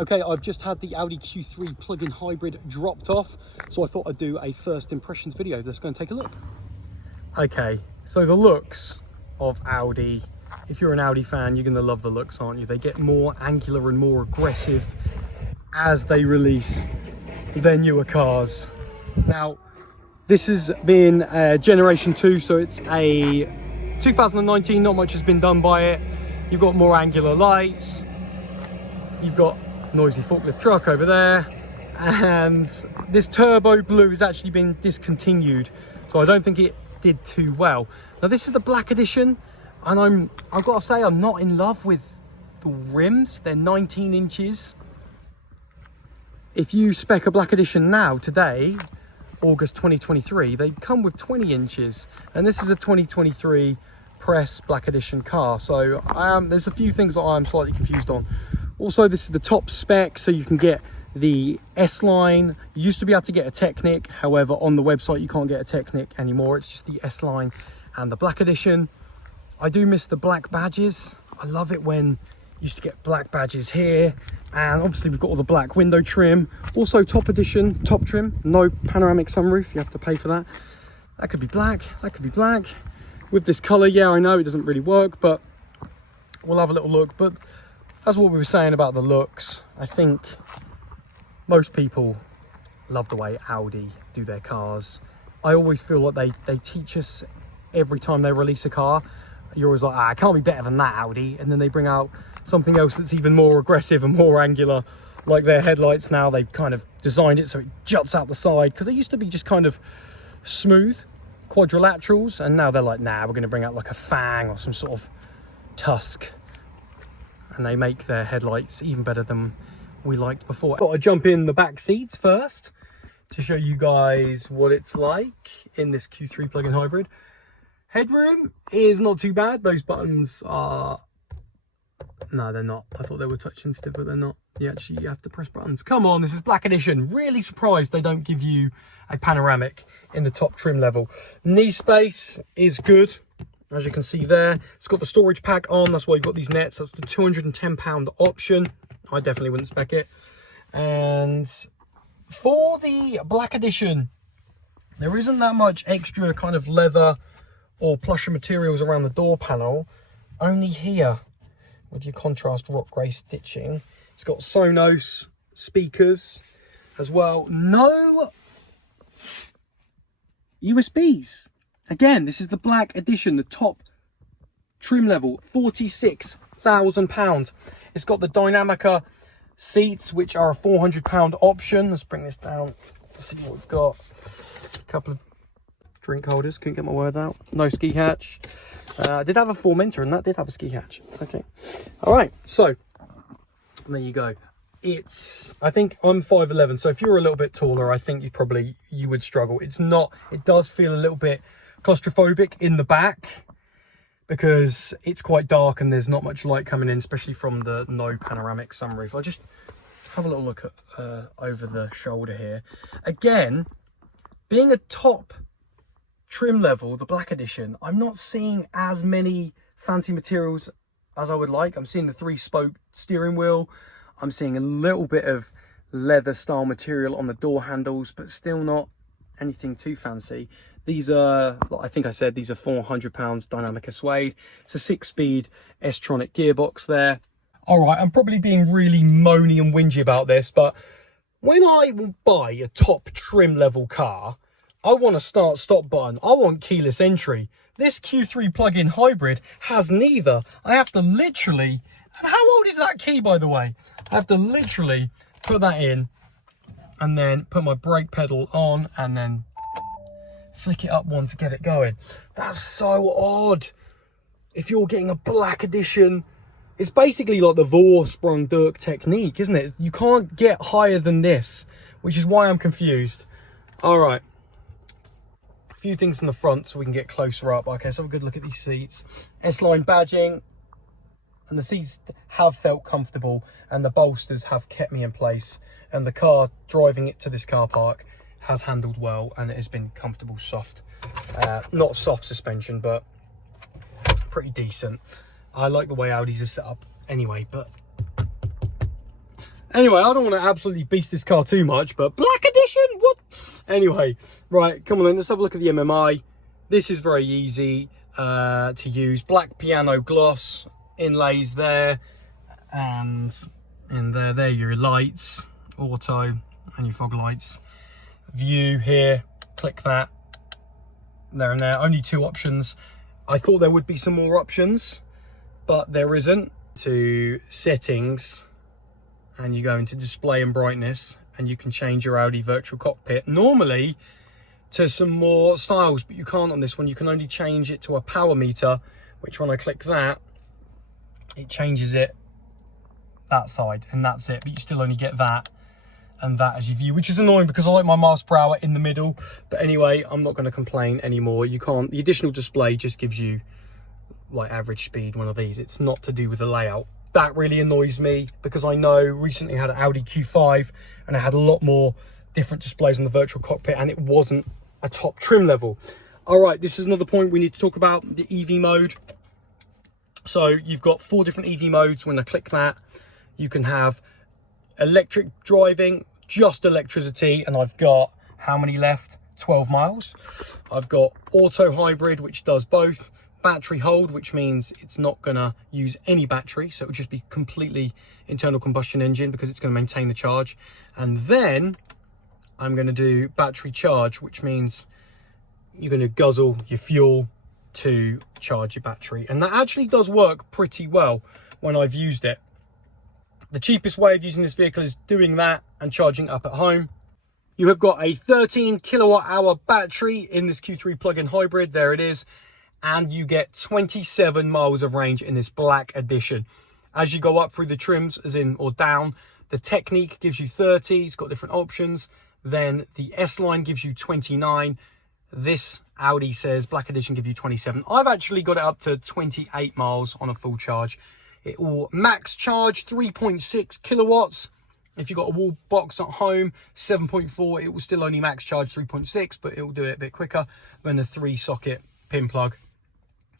Okay, I've just had the Audi Q3 plug-in hybrid dropped off, so I thought I'd do a first impressions video. Let's go and take a look. Okay, so the looks of Audi, if you're an Audi fan, you're gonna love the looks, aren't you? They get more angular and more aggressive as they release their newer cars. Now, this has been generation 2, so it's a 2019, not much has been done by it. You've got more angular lights, you've got noisy forklift truck over there, and this turbo blue has actually been discontinued, so I don't think it did too well. Now this is the black edition, and I've got to say I'm not in love with the rims. They're 19 inches. If you spec a black edition now, today, August 2023, they come with 20 inches, and this is a 2023 press black edition car, so there's a few things that I'm slightly confused on. Also, this is the top spec, so you can get the S-Line. You used to be able to get a Technic, however on the website you can't get a Technic anymore, it's just the S-Line and the black edition. I do miss the black badges. I love it when you used to get black badges here, and obviously we've got all the black window trim. Also top edition, top trim, no panoramic sunroof, you have to pay for that. That could be black, that could be black. With this colour, yeah, I know it doesn't really work, but we'll have a little look. But that's what we were saying about the looks. I think most people love the way Audi do their cars. I always feel like they teach us every time they release a car. You're always like, it can't be better than that, Audi. And then they bring out something else that's even more aggressive and more angular. Like their headlights now, they've kind of designed it so it juts out the side, because they used to be just kind of smooth quadrilaterals, and now they're like, nah, we're going to bring out like a fang or some sort of tusk, and they make their headlights even better than we liked before. Got to jump in the back seats first to show you guys what it's like in this Q3 plug-in hybrid. Headroom is not too bad. Those buttons are, no, they're not. I thought they were touch sensitive, but they're not. You actually have to press buttons. Come on, this is black edition. Really surprised they don't give you a panoramic in the top trim level. Knee space is good, as you can see there. It's got the storage pack on, that's why you've got these nets. That's the £210 option. I definitely wouldn't spec it. And for the black edition, there isn't that much extra kind of leather or plusher materials around the door panel. Only here with your contrast rock grey stitching. It's got Sonos speakers as well. No USBs. Again, this is the black edition, the top trim level, £46,000. It's got the Dynamica seats, which are a £400 option. Let's bring this down. Let's see what we've got. A couple of drink holders, couldn't get my words out. No ski hatch. I did have a Formentor, and that did have a ski hatch. Okay. All right, so there you go. It's, I think I'm 5'11", so if you're a little bit taller, I think you would struggle. It's not, it does feel a little bit claustrophobic in the back because it's quite dark and there's not much light coming in, especially from the no panoramic sunroof. I'll just have a little look at over the shoulder here. Again, being a top trim level, the black edition, I'm not seeing as many fancy materials as I would like. I'm seeing the 3-spoke steering wheel. I'm seeing a little bit of leather style material on the door handles, but still not anything too fancy. These are, I think I said, these are £400 Dynamica suede. It's a 6-speed S-tronic gearbox there. All right, I'm probably being really moany and whingy about this, but when I buy a top trim level car, I want a start-stop button. I want keyless entry. This Q3 plug-in hybrid has neither. I have to literally, and how old is that key, by the way? I have to literally put that in and then put my brake pedal on and then flick it up one to get it going. That's so odd. If you're getting a black edition, it's basically like the Vorsprung Dirk technique, isn't it? You can't get higher than this, which is why I'm confused. All right. A few things in the front so we can get closer up. Okay, so have a good look at these seats. S-Line badging. And the seats have felt comfortable and the bolsters have kept me in place. And the car, driving it to this car park, has handled well and it has been comfortable, soft. Not soft suspension, but pretty decent. I like the way Audis are set up anyway, but Anyway, I don't want to absolutely beast this car too much, but Black Edition, what? Anyway, right, come on then, let's have a look at the MMI. This is very easy to use. Black piano gloss, inlays there, and in there are your lights, auto, and your fog lights. View here, click that, there and there. Only 2 options. I thought there would be some more options, but there isn't. To settings, and you go into display and brightness, and you can change your Audi virtual cockpit normally to some more styles, but you can't on this one. You can only change it to a power meter, which when I click that, it changes it that side, and that's it. But you still only get that and that as your view, which is annoying because I like my miles per hour in the middle. But anyway, I'm not going to complain anymore. You can't, the additional display just gives you like average speed, one of these. It's not to do with the layout. That really annoys me because I know recently I had an Audi Q5 and I had a lot more different displays on the virtual cockpit, and it wasn't a top trim level. All right, this is another point we need to talk about, the EV mode. So you've got 4 different EV modes. When I click that, you can have electric driving, just electricity, and I've got how many left? 12 miles. I've got auto hybrid, which does both. Battery hold, which means it's not gonna use any battery, so it'll just be completely internal combustion engine because it's going to maintain the charge. And then I'm going to do battery charge, which means you're going to guzzle your fuel to charge your battery, and that actually does work pretty well when I've used it. The cheapest way of using this vehicle is doing that and charging up at home. You have got a 13 kilowatt hour battery in this Q3 plug-in hybrid. There it is. And you get 27 miles of range in this Black Edition. As you go up through the trims, as in or down, the Technique gives you 30. It's got different options. Then the S-Line gives you 29. This Audi says Black Edition gives you 27. I've actually got it up to 28 miles on a full charge. It will max charge 3.6 kilowatts. If you've got a wall box at home, 7.4, it will still only max charge 3.6, but it will do it a bit quicker than the 3-socket pin plug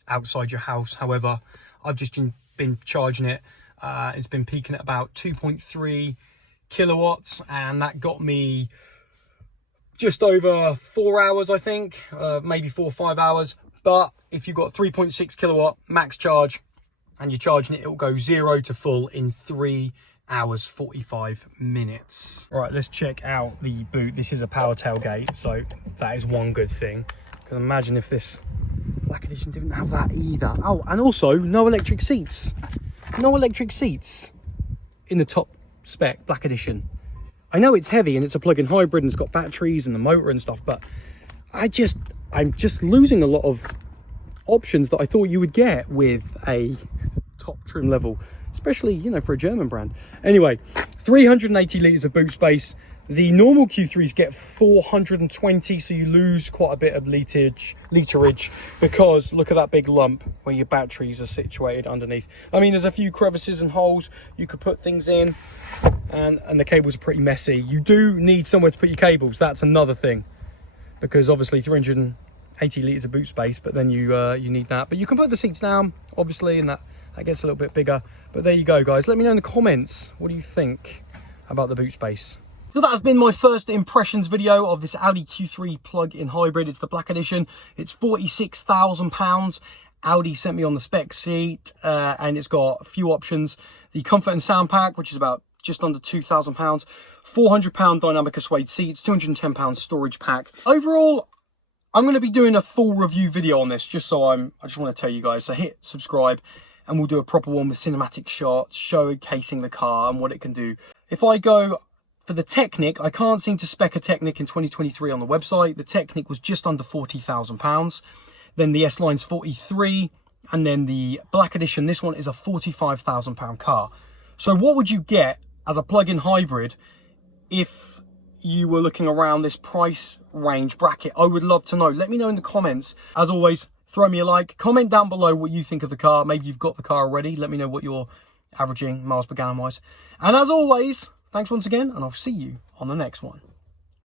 outside your house. However, I've just been charging it. It's been peaking at about 2.3 kilowatts, and that got me just over 4 hours, I think, maybe 4 or 5 hours. But if you've got 3.6 kilowatt max charge and you're charging it, it will go 0 to full in 3 hours 45 minutes. All right, let's check out the boot. This is a power tailgate, so that is one good thing. Because imagine if this Black Edition didn't have that either. Oh, and also no electric seats. No electric seats in the top spec Black Edition. I know it's heavy and it's a plug-in hybrid and it's got batteries and the motor and stuff, but I'm just losing a lot of options that I thought you would get with a top trim level, especially, you know, for a German brand. Anyway, 380 litres of boot space. The normal Q3s get 420, so you lose quite a bit of literage because look at that big lump where your batteries are situated underneath. I mean, there's a few crevices and holes you could put things in, and the cables are pretty messy. You do need somewhere to put your cables. That's another thing, because obviously 380 litres of boot space, but then you need that. But you can put the seats down, obviously, and that gets a little bit bigger. But there you go, guys. Let me know in the comments, what do you think about the boot space? So that has been my first impressions video of this Audi Q3 plug-in hybrid. It's the Black Edition. It's £46,000. Audi sent me on the spec sheet, and it's got a few options. The Comfort and Sound Pack, which is about just under £2,000. £400 dynamic suede seats, £210 storage pack. Overall, I'm going to be doing a full review video on this, I just want to tell you guys. So hit subscribe, and we'll do a proper one with cinematic shots, showcasing the car and what it can do. If I go for the Technic, I can't seem to spec a Technic in 2023 on the website. The Technic was just under £40,000. Then the S-Line's 43, and then the Black Edition, this one is a £45,000 car. So what would you get as a plug-in hybrid if you were looking around this price range bracket? I would love to know. Let me know in the comments. As always, throw me a like. Comment down below what you think of the car. Maybe you've got the car already. Let me know what you're averaging miles per gallon wise. And as always, thanks once again, and I'll see you on the next one.